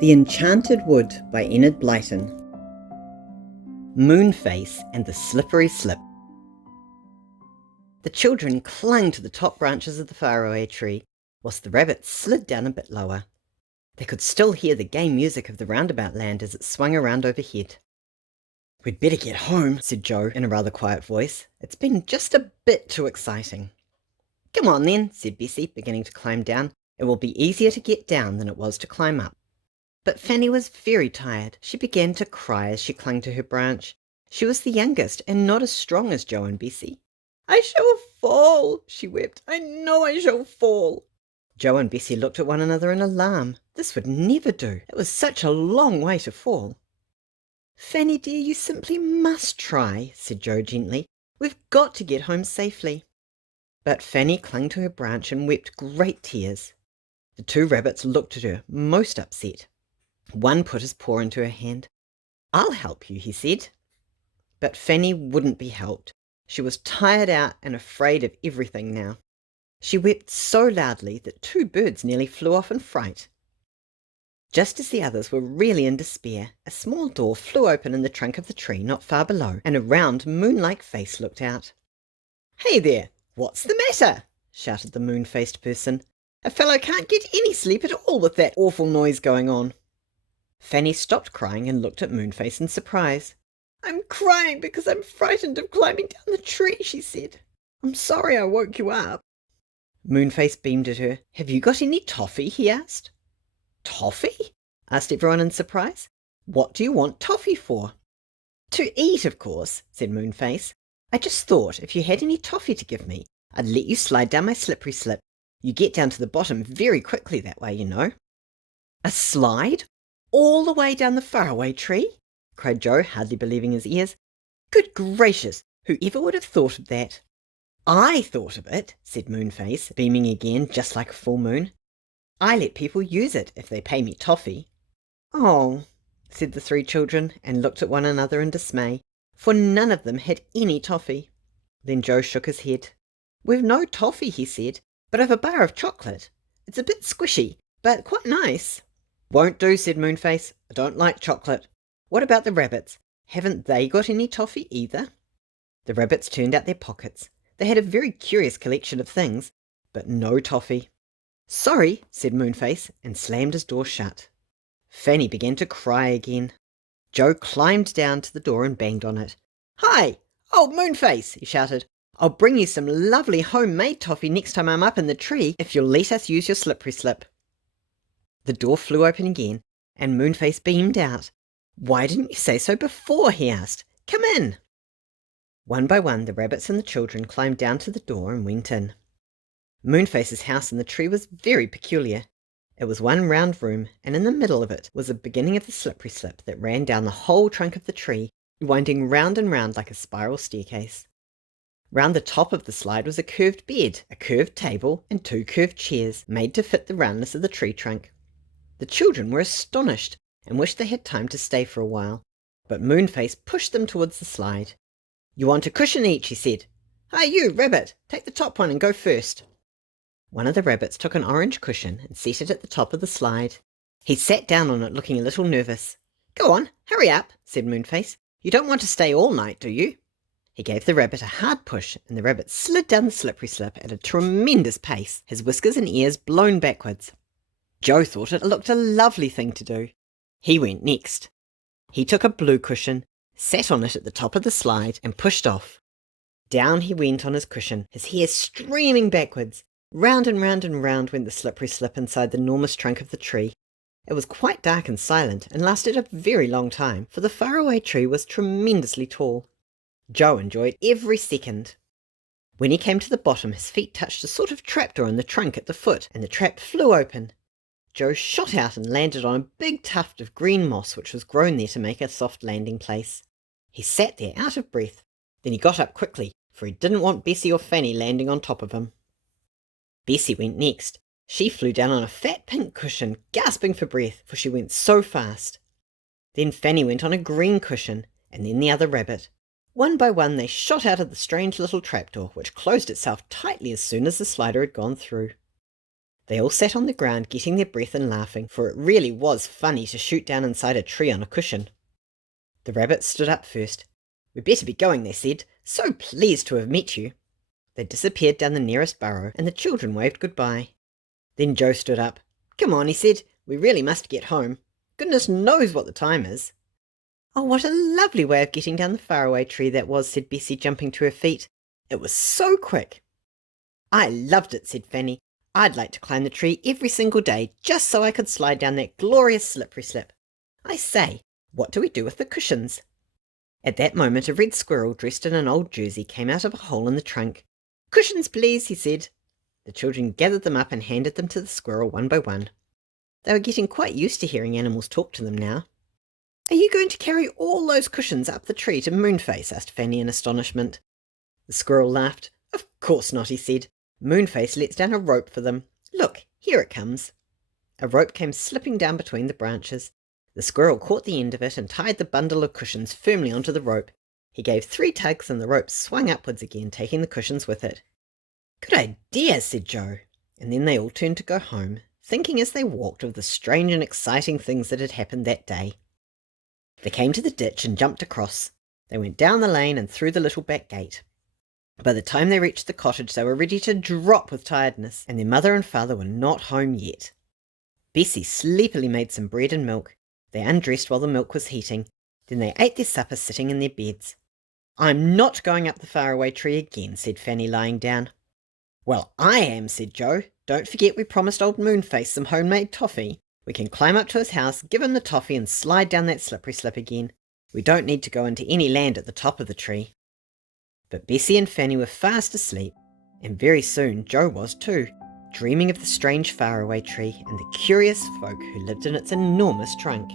The Enchanted Wood by Enid Blyton. Moonface and the Slippery Slip. The children clung to the top branches of the faraway tree, whilst the rabbit slid down a bit lower. They could still hear the gay music of the roundabout land as it swung around overhead. "We'd better get home," said Joe in a rather quiet voice. "It's been just a bit too exciting." "Come on then," said Bessie, beginning to climb down. "It will be easier to get down than it was to climb up." But Fanny was very tired. She began to cry as she clung to her branch. She was the youngest and not as strong as Joe and Bessie. "I shall fall," she wept. "I know I shall fall." Joe and Bessie looked at one another in alarm. This would never do. It was such a long way to fall. "Fanny dear, you simply must try," said Joe gently. "We've got to get home safely." But Fanny clung to her branch and wept great tears. The two rabbits looked at her, most upset. One put his paw into her hand. "I'll help you," he said. But Fanny wouldn't be helped. She was tired out and afraid of everything now. She wept so loudly that two birds nearly flew off in fright. Just as the others were really in despair, a small door flew open in the trunk of the tree not far below, and a round, moon-like face looked out. "Hey there, what's the matter?" shouted the moon-faced person. "A fellow can't get any sleep at all with that awful noise going on." Fanny stopped crying and looked at Moonface in surprise. "I'm crying because I'm frightened of climbing down the tree," she said. "I'm sorry I woke you up." Moonface beamed at her. "Have you got any toffee?" he asked. "Toffee?" asked everyone in surprise. "What do you want toffee for?" "To eat, of course," said Moonface. "I just thought if you had any toffee to give me, I'd let you slide down my slippery slip. You get down to the bottom very quickly that way, you know." "A slide? All the way down the faraway tree?" cried Joe, hardly believing his ears. "Good gracious, whoever would have thought of that?" "I thought of it," said Moonface, beaming again just like a full moon. "I let people use it if they pay me toffee." "Oh," said the three children, and looked at one another in dismay, for none of them had any toffee. Then Joe shook his head. "We've no toffee," he said, "but I've a bar of chocolate. It's a bit squishy, but quite nice." "Won't do," said Moonface. "I don't like chocolate. What about the rabbits? Haven't they got any toffee either?" The rabbits turned out their pockets. They had a very curious collection of things, but no toffee. "Sorry," said Moonface, and slammed his door shut. Fanny began to cry again. Joe climbed down to the door and banged on it. "Hi! Old Moonface!" he shouted. "I'll bring you some lovely homemade toffee next time I'm up in the tree if you'll let us use your slippery slip." The door flew open again, and Moonface beamed out. "Why didn't you say so before?" he asked. "Come in." One by one the rabbits and the children climbed down to the door and went in. Moonface's house in the tree was very peculiar. It was one round room, and in the middle of it was the beginning of the slippery slip that ran down the whole trunk of the tree, winding round and round like a spiral staircase. Round the top of the slide was a curved bed, a curved table, and two curved chairs made to fit the roundness of the tree trunk. The children were astonished and wished they had time to stay for a while, but Moonface pushed them towards the slide. "You want a cushion each," he said. "Hey, you, rabbit, take the top one and go first." One of the rabbits took an orange cushion and set it at the top of the slide. He sat down on it looking a little nervous. "Go on, hurry up," said Moonface. "You don't want to stay all night, do you?" He gave the rabbit a hard push, and the rabbit slid down the slippery slip at a tremendous pace, his whiskers and ears blown backwards. Joe thought it looked a lovely thing to do. He went next. He took a blue cushion, sat on it at the top of the slide, and pushed off. Down he went on his cushion, his hair streaming backwards. Round and round and round went the slippery slip inside the enormous trunk of the tree. It was quite dark and silent, and lasted a very long time, for the faraway tree was tremendously tall. Joe enjoyed every second. When he came to the bottom, his feet touched a sort of trapdoor in the trunk at the foot, and the trap flew open. Joe shot out and landed on a big tuft of green moss which was grown there to make a soft landing place. He sat there out of breath. Then he got up quickly, for he didn't want Bessie or Fanny landing on top of him. Bessie went next. She flew down on a fat pink cushion, gasping for breath, for she went so fast. Then Fanny went on a green cushion, and then the other rabbit. One by one they shot out of the strange little trapdoor, which closed itself tightly as soon as the slider had gone through. They all sat on the ground getting their breath and laughing, for it really was funny to shoot down inside a tree on a cushion. The rabbits stood up first. "We'd better be going," they said. "So pleased to have met you." They disappeared down the nearest burrow, and the children waved goodbye. Then Joe stood up. "Come on," he said. "We really must get home. Goodness knows what the time is." "Oh, what a lovely way of getting down the faraway tree that was," said Bessie, jumping to her feet. "It was so quick." "I loved it," said Fanny. "I'd like to climb the tree every single day, just so I could slide down that glorious slippery slip. I say, what do we do with the cushions?" At that moment a red squirrel dressed in an old jersey came out of a hole in the trunk. "Cushions, please," he said. The children gathered them up and handed them to the squirrel one by one. They were getting quite used to hearing animals talk to them now. "Are you going to carry all those cushions up the tree to Moonface?" asked Fanny in astonishment. The squirrel laughed. "Of course not," he said. "Moonface lets down a rope for them. Look, here it comes." A rope came slipping down between the branches. The squirrel caught the end of it and tied the bundle of cushions firmly onto the rope. He gave 3 tugs and the rope swung upwards again, taking the cushions with it. "Good idea," said Joe, and then they all turned to go home, thinking as they walked of the strange and exciting things that had happened that day. They came to the ditch and jumped across. They went down the lane and through the little back gate. By the time they reached the cottage they were ready to drop with tiredness, and their mother and father were not home yet. Bessie sleepily made some bread and milk. They undressed while the milk was heating. Then they ate their supper sitting in their beds. "I'm not going up the faraway tree again," said Fanny, lying down. "Well, I am," said Joe. "Don't forget we promised old Moonface some homemade toffee. We can climb up to his house, give him the toffee, and slide down that slippery slip again. We don't need to go into any land at the top of the tree." But Bessie and Fanny were fast asleep, and very soon Joe was too, dreaming of the strange faraway tree and the curious folk who lived in its enormous trunk.